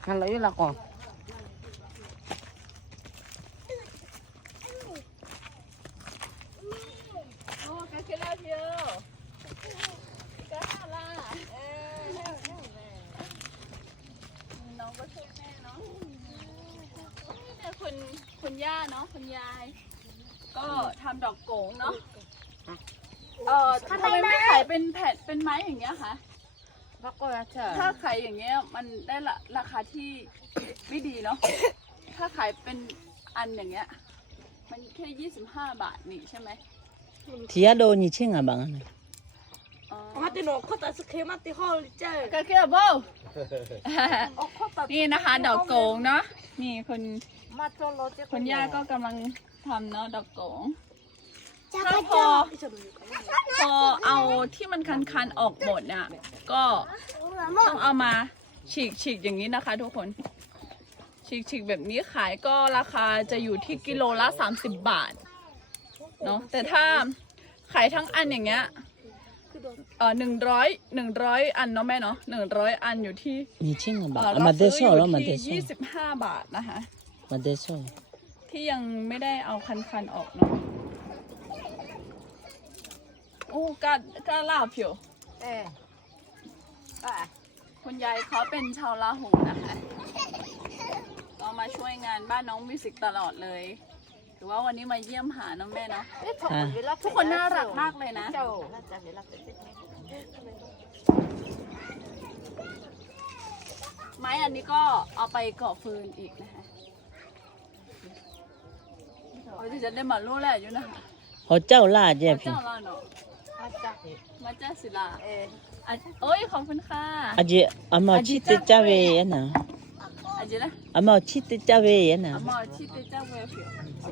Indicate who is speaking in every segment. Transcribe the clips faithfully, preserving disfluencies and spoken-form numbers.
Speaker 1: 看了又拉光。
Speaker 2: 哦，该去了去哦，该好啦。เออน้องก็ช่วยแม่เนาะแต่คุณคุณย่าเนาะคุณยายก็ทำดอกโกงเนาะเออทำไมไม่ขายเป็นแผ่นเป็นไม้อย่างเงี้ยคะถ้าขายอย่างเงี้ยมันได้ละราคาที่ไม่ดีเนาะถ้าขายเป็นอันอย่างเงี้ยมันแค่ยี่สิบห้าบาทนี่ใช่ไหม
Speaker 3: ทียโดนี่ชิงอ่ะบังนะ
Speaker 4: มาติโนโคตรสเคมาติฮอลเจอ
Speaker 2: ก็คือโบนี่นะคะดอกโกงเนาะนี่คุณคุณย่าก็กำลังทำเนาะดอกโกงถ้าพอพอเอาที่มันคันๆออกหมดน่ะก็ต้องเอามาฉีกฉีกอย่างนี้นะคะ ทุกคนฉีกฉีกแบบนี้ขายก็ราคาจะอยู่ที่กิโลละสามสิบบาทเนาะแต่ถ้าขายทั้งอันอย่างเงี้ยเออหนึ่งร้อยหนึ่งร้อยอันเนาะแม่เนาะหนึ่งร้อยอันอยู่ที่
Speaker 3: นี่ชิงอ่ะบั
Speaker 2: เอง อ
Speaker 3: มา
Speaker 2: เรา
Speaker 3: เด
Speaker 2: ซื้อ
Speaker 3: โซ
Speaker 2: อ
Speaker 3: แล้ว
Speaker 2: ยู่
Speaker 3: มาเด
Speaker 2: ที่
Speaker 3: โซ
Speaker 2: ยี่สิบห้าบาทนะคะ
Speaker 3: มาเดโซ
Speaker 2: ที่ยังไม่ได้เอาคันๆออกเนาะโอ้กาดาลาผิว
Speaker 1: เออ
Speaker 2: คุณยายเขาเป็นชาวลาหูนะคะก็มาช่วยงานบ้านน้องมิวสิกตลอดเลยถือว่าวันนี้มาเยี่ยมหาน้องแม่เนาะทุกคนน่ารักมากเลยนะไม้อันนี้ก็เอาไปก่อฟืนอีกนะคะเราจะได้มาลู่แหละอยู่นะคะ
Speaker 3: เขาเจ้าล่าเจ้าพี่
Speaker 2: เจ้าเราเนาะมาจ้าศิลาเออโอ้ยขอบคุณค่ะ
Speaker 3: อาจิอามาชิตเจ้าเวยนะ
Speaker 2: อาจินะ
Speaker 3: อามาชิตเจ้าเวยนะ
Speaker 2: อามาชิตเจ้าเวฟิว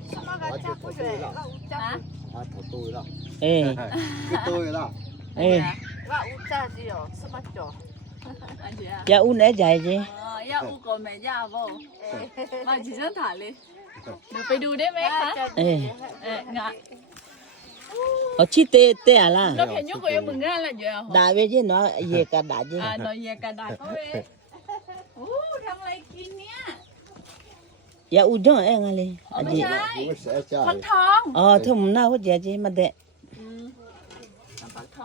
Speaker 2: นะ
Speaker 5: 啊，头对了，
Speaker 3: เอ้ย
Speaker 5: 对了，
Speaker 3: เอ้ย
Speaker 1: ว่าอุจจาระอยู่สมัครจ่อ
Speaker 2: อาจิอะ
Speaker 3: อย่าอุ่นไอ้ใจเจ้
Speaker 2: อ๋อยาอุโกเมย่าโบมาจิจันถาเลยเดี๋ยวไปดูได้ไหมคะ
Speaker 3: เอ้ย
Speaker 2: เอ๊ะงะ
Speaker 3: เขาชิตเตะอะไร
Speaker 2: เราเห็นยุกยมึงนั่นแหละเยอะ
Speaker 3: ด่าเวเจ้เนาะเยกะด่าเจ้
Speaker 2: อ่าหน่อยเยกระดาษเขาเว้ยโอ้ทำอะไรกินเนี่ย
Speaker 3: อย่าอุ่นจ้องเอ้งอะไร
Speaker 2: อ๋อ
Speaker 3: อา
Speaker 2: ไม่
Speaker 3: จิ
Speaker 2: ใช่
Speaker 5: 我们谁家
Speaker 2: ฟัก
Speaker 5: 的？
Speaker 2: ทอง
Speaker 3: อ๋อทุ่มหน้าหัวใจเจ้มาเดะ
Speaker 2: อืมฟักทอง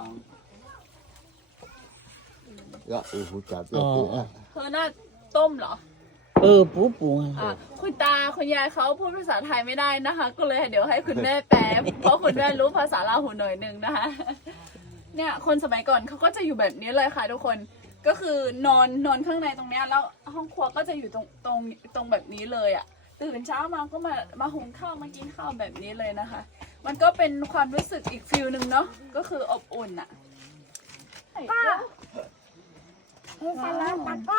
Speaker 5: 呀，我胡家的对啊，
Speaker 2: เธอน่าต้มเหรอ
Speaker 3: เออปูปูอ่ะ
Speaker 2: อ่ะคุณตาคุณยายเขาพูดภาษาไทยไม่ได้นะคะ ก็เลยเดี๋ยวให้คุณแม่แปลเพราะคุณแม่รู้ภาษาลาหูหน่อยหนึงนะคะ เนี่ยคนสมัยก่อนเขาก็จะอยู่แบบนี้เลยค่ะทุกคนก็คือนอนนอนข้างในตรงเนี้ยแล้วห้องครัวก็จะอยู่ตรงตรงตรงแบบนี้เลยอ่ะตื่นเช้ามาก็มามาหุงข้าวมากินข้าวแบบนี้เลยนะคะ มันก็เป็นความรู้สึกอีกฟิลหนึ่งเนาะก็คืออบอุ่นอ่ะป้า
Speaker 4: ป้าม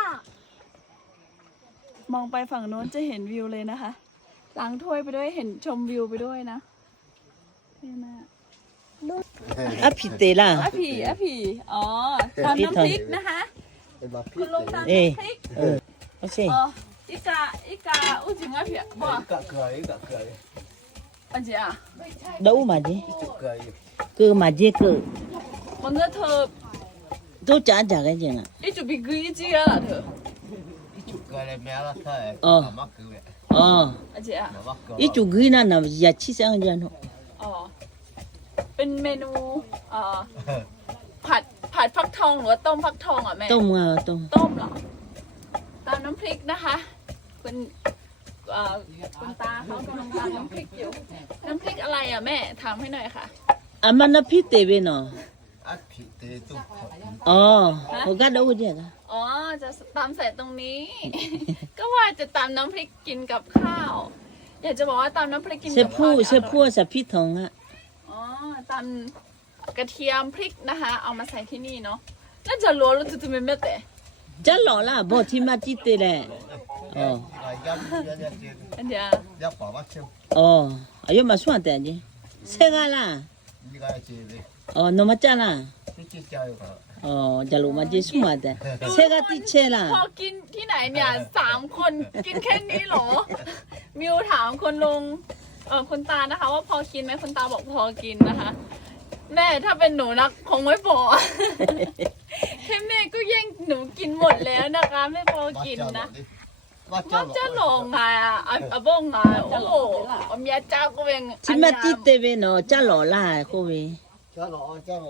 Speaker 2: องไปฝั่งโน้นจะเห็นวิวเลยนะคะล้างถ้วยไปด้วยเห็นชมวิวไปด้วยนะนี่นะ
Speaker 3: อ่ะผิดเตะล่ะ
Speaker 2: อะผีอะผีอ๋อตำน้ำพริกนะคะ
Speaker 5: 哎妈，
Speaker 2: คุณลุงตำ
Speaker 3: เอ้ย
Speaker 2: น้ำพริก
Speaker 3: เออโอเค
Speaker 2: อ๋ออีกาอีกาอู้จิงอะผีบ่
Speaker 5: 一个可以，一个可以，
Speaker 2: อันเจีย
Speaker 3: đâu mà gì
Speaker 5: 一就可以。
Speaker 3: cứ mà gì cứ
Speaker 2: มันก็เธอ
Speaker 3: 都trả trả cái gì à
Speaker 2: อีจุบิกุยจีอะล่ะเธอ
Speaker 5: 一就可以，没了菜，
Speaker 3: 哦
Speaker 5: 妈妈给的，
Speaker 3: ờ
Speaker 2: อันเจีย
Speaker 5: 妈妈给。
Speaker 3: ít chủ gửi nó nào giờ chỉ sang giờ nó
Speaker 2: อ๋อเป็นเมนูเอ่อผัดผัดฟักทองหรือว่าต้มฟักทองอ่ะแม่
Speaker 3: tôm à tôm
Speaker 2: ต้มเหรอตามน้ำพริกนะคะคุณเอ่อคุณตาเขากำลังตามน้ำพริกอยู่น้ำพริกอะไรอ่ะแม่ถามให้หน่อยค่ะ
Speaker 3: à mà nó phít tệ bên nó
Speaker 5: 啊，皮的都可以。
Speaker 3: ờ có cái đâu chứ à
Speaker 2: อ๋อจะตามใส่ตรงนี้ ก็ว่าจะตามน้ำพริกกินกับข้าว อยากจะบอกว่าตามน้ำพริกกิน
Speaker 3: sẽ
Speaker 2: กับข้าว
Speaker 3: phu
Speaker 2: เนี่ย
Speaker 3: sẽ
Speaker 2: อร่อย
Speaker 3: phu sẽ phít thòng á
Speaker 2: อ๋อตามกระเทียมพริกนะคะ เอามาใส่ที่นี่เนาะน่าจะรัวรู้จุดๆไม่แต่
Speaker 3: chắc lọ là bỏ thì mà chỉ tệ này ờ
Speaker 5: 啊，要要要
Speaker 2: อันเดียว
Speaker 5: 要爸爸吃，
Speaker 3: ờ ở đây mà xuống tệ gì xe ga là
Speaker 5: 一个吃的，
Speaker 3: ờ nó mà chả là
Speaker 5: 你去叫一个。
Speaker 3: ờ giờ lúc mà chỉ xuống mà tệ xe ga tí xe
Speaker 2: พอ
Speaker 3: là
Speaker 2: กินที่ไหนเนี่ยสามคนกินแค่นี้เหรอ มิวถามคนลุงเออคุณตานะคะ ว่าพอกินไหมคุณตาบอกพอกินนะคะแม่ถ้าเป็นหนูนะคงไม่พอ แค่แม่ก็แย่งหนูกินหมดแล้วนะคะ ไม่พอกินนะ ว่าจะหลงไงอ่ะอ่ะบ้งไงโอ้โหอเมียเจ้าก็เป็น
Speaker 3: จิมาจิเตเวเนาะจ้าหล่อล่าโคเว
Speaker 5: จ้าหล่อจ้าหล่อ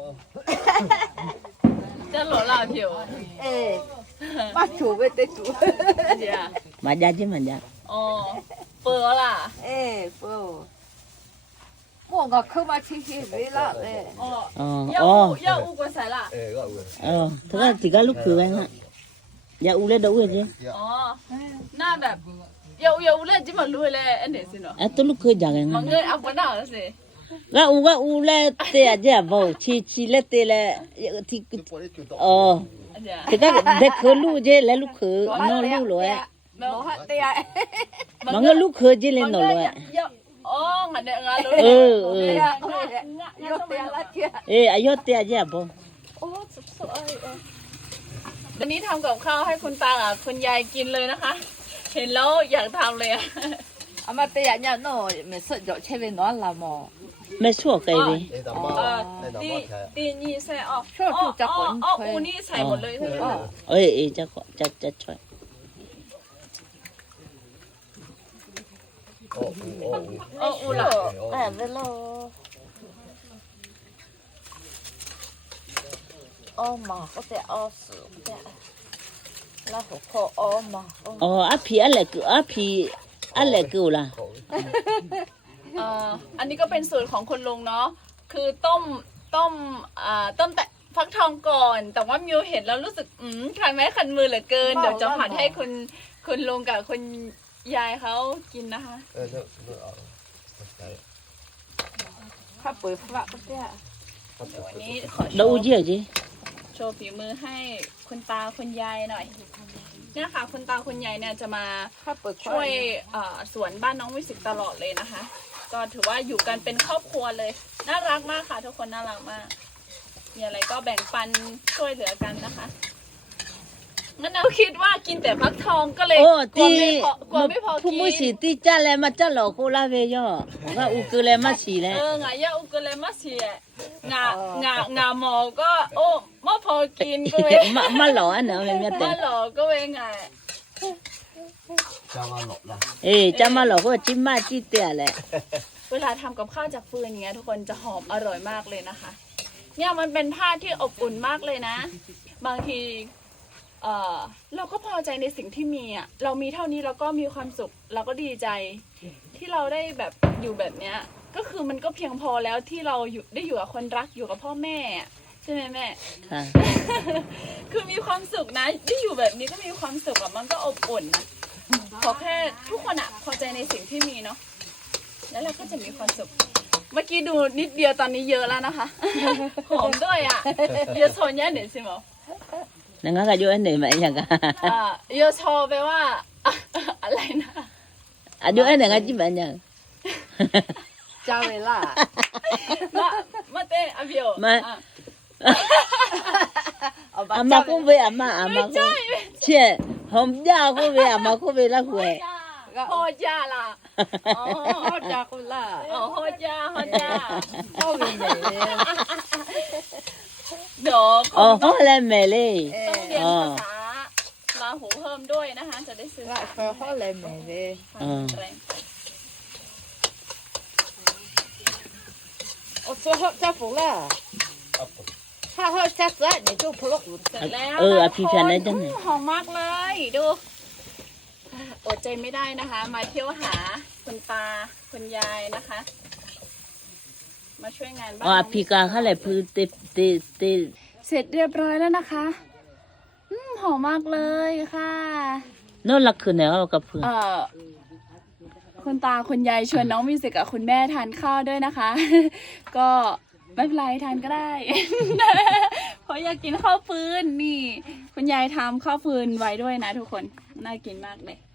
Speaker 2: จะหลงลาผิว
Speaker 1: เอ๊ะมาถูไปเตถู
Speaker 2: เดี๋ยว
Speaker 3: มาจ้าจิมาจ้า
Speaker 2: อ๋อเปิดล่ะ
Speaker 1: เอ๊ะโป้พวกก็เข้ามาชี้ชี้เวลาเลย
Speaker 2: อ๋อ
Speaker 3: อ๋อ
Speaker 2: 要
Speaker 3: อ๋อ
Speaker 2: 不要不过塞啦
Speaker 5: เออก็เออ
Speaker 3: อ๋อถ้าติกาลูกคือไงฮะอย่าอูเล่ดอูเจ้
Speaker 2: อ๋อหน้าแบบ要要不แล้วจิมาลุยเลยอันนี้สิเนาะ
Speaker 3: อ่ะตัวลูกคือจังไง
Speaker 2: มันเงินเอาไปหน้าสิ
Speaker 3: ก็อูก็อูเล่เตะจ้ะบ่ชีชีเล่เตะเล่ที่
Speaker 5: จุดปวดจุดต่อ
Speaker 3: อ๋อ
Speaker 2: อันเนี้ย
Speaker 3: ติกาเด็กคือลูกเจ้แล้วลูกคือน้องลูกเลย
Speaker 1: โลหะเตีย
Speaker 3: มันก็ลูกคือเจ้เลยน้องเลย
Speaker 2: เยอะอ๋องั้นเดี๋ยวงั้นรู้
Speaker 3: เออเออ
Speaker 1: เตียโยเตียละเตีย
Speaker 3: เอออายุเตะจ้ะบ่
Speaker 2: โอ้สวยๆวันนี้ทำกับข้าวให้คุณตากับคุณยายกินเลยนะคะ เห็นแล้วอยากทำเลยอะ
Speaker 1: อามาเตียเนี่ยโน่ไม่สนใจเชฟนอนละมอ
Speaker 3: ไม่ชั่วไกลเลย
Speaker 5: ไอ้ดำมา
Speaker 2: เออ
Speaker 5: ไอ้ดำ
Speaker 2: ตี
Speaker 5: มาแท้
Speaker 2: ตีนี่ใส่ออก
Speaker 1: ชอบถูกจับคน
Speaker 2: อ๋อ
Speaker 1: เคย
Speaker 2: อูนี่ใส่หมดเลยใช่ไหม
Speaker 1: อ๋อ
Speaker 3: เอ้ยเอ้ยจะจะจะช่วย
Speaker 5: โอ้โอ้โอ้
Speaker 2: อ๋ออูล่ะ
Speaker 1: แอบไปโลอ๋อมาก็จะอ๋อสุดเนี่ยแล้วหัวคออ๋อมา
Speaker 3: อ๋ออาพี่อะไรกูอาพี่อะไรกูล่ะ
Speaker 2: เอ่ออันนี้ก็เป็นสูตรของคุณลุงเนาะคือต้มต้มอ่าต้มแต่ฟักทองก่อน แต่ว่ามิวเห็นแล้วรู้สึกอืมคันไม้คันมือเหลือเกินเดี๋ยวจะผัดให้คุณคุณลุงกับคุณยายเขากินนะคะ
Speaker 5: เออเออเออเอาใส่
Speaker 1: ข้าเปิดฟ้าก็จะ
Speaker 2: วันนี้ขอโช
Speaker 3: เราอู
Speaker 2: ว์
Speaker 3: เจียจี
Speaker 2: โชว์ฝีมือให้คุณตาคุณยายหน่อยเนี่ยค่ะคุณตาคุณยายเนี่ยจะมา
Speaker 1: ข้าเปิด
Speaker 2: ช่วยเอ่อสวนบ้านน้องวิสิตตลอดเลยนะคะ ก็ถือว่าอยู่กันเป็นครอบครัวเลยน่ารักมากค่ะทุกคนน่ารักมากมีอะไรก็แบ่งปันช่วยเหลือกันนะคะงั้นเราคิดว่ากินแต่ฟักทองก็เลย
Speaker 3: โอ้
Speaker 2: กลัว
Speaker 3: ที่
Speaker 2: ไม่พอกลัวไม่พอ
Speaker 3: ผู้
Speaker 2: กิ
Speaker 3: มือสี
Speaker 2: น
Speaker 3: ที่จ้าแล้วมาจ้าหลอกกูลาเวย่อว่าอูคือแล้วมาสีแล้ว
Speaker 2: เออไงยาอุกเลยมาเสียงางางาหมอก็โอ้ไม่พอกินก็เว้ย
Speaker 3: มามาหล่ออันเนาะแม่แม่แต่
Speaker 2: มาหลอกก็เว้ยไง
Speaker 5: จ้ามาหลบละ
Speaker 3: เอ้จ้ามาหล่อก็จิ้มมาจิ้เตะแหละ
Speaker 2: เวลาทำกับข้าวจากฟืนอย่างเงี้ยทุกคนจะหอมอร่อยมากเลยนะคะ เนี่ยมันเป็นผ้าที่อบอุ่นมากเลยนะ บางทีเออเราก็พอใจในสิ่งที่มีอ่ะเรามีเท่านี้เราก็มีความสุขเราก็ดีใจที่เราได้แบบอยู่แบบเนี้ย ก็คือมันก็เพียงพอแล้วที่เราอยู่ได้อยู่กับคนรักอยู่กับพ่อแม่อะใช่ไหมแม่
Speaker 3: ค่ะ
Speaker 2: คือมีความสุขนะที่อยู่แบบนี้ก็มีความสุขอะมันก็อบอุ่นนะขอแค่ทุกคนอะพอใจในสิ่งที่มีเนาะแล้วเราก็จะมีความสุข เมื่อกี้ดูนิดเดียวตอนนี้เยอะแล้วนะคะ หอมด้วยอะเยอะโซนยันเห็นสิมั้ย
Speaker 3: นั่นก็อยู่อันไหนมาอย่างกัน
Speaker 2: อ่าเยอะโชว์ไปว่าอะอะไรนะ
Speaker 3: อายุอันไหนก็จิ้มอันอย่าง
Speaker 1: จ้าเวลา
Speaker 2: มามาเต้อะเบียว
Speaker 3: มา
Speaker 2: อ่ะ
Speaker 3: อามากูเวอามาอามากูเชี่ยหอมยากูเวอามากูเวละกูเว
Speaker 2: โฮจ้าล่ะอ๋อ
Speaker 1: ข้าจ้ากุล่า
Speaker 2: อ๋อโฮจ้าโฮจ้า
Speaker 1: ข้าวินเลย
Speaker 2: เดี๋ยวค
Speaker 3: อ๋อง
Speaker 2: ต้อง
Speaker 3: เขาเลยแม่เลย
Speaker 2: ต้องเรียนภาษาลาหูเพิ่มด้วยนะคะ จะได้สื่อ
Speaker 1: ก็
Speaker 2: สาร
Speaker 1: ข้าเลยแม่เลย
Speaker 2: แรง
Speaker 1: โอ้ตัวเขาจ้าฝูล่ะถ้าเขาจ้าซะนี่ก็พลก
Speaker 2: เสร็จแล้ว
Speaker 3: เออ
Speaker 2: นะ
Speaker 3: อภิชันได้จัง
Speaker 2: อื
Speaker 3: เลย
Speaker 2: มหอมมากเลย ดูอดใจไม่ได้นะคะ มาเที่ยวหาคุณตาคุณยายนะคะ มาช่วยงานบ้าน
Speaker 3: อ๋อพี่กาเขาเลยพื้นเตเตเต
Speaker 2: เสร็จเรียบร้อยแล้วนะคะอืมหอมมากเลยค่ะ
Speaker 3: โน่นละคืนเนี่ยเอากับพื้น
Speaker 2: เอ่อคุณตาคุณยายชวนน้องมิวสิกกับคุณแม่ทานข้าวด้วยนะคะ ก็ไม่เป็นไรทานก็ได้ เพราะอยากกินข้าวฟืนนี่ คุณยายทำข้าวฟืนไว้ด้วยนะทุกคนน่ากินมากเลย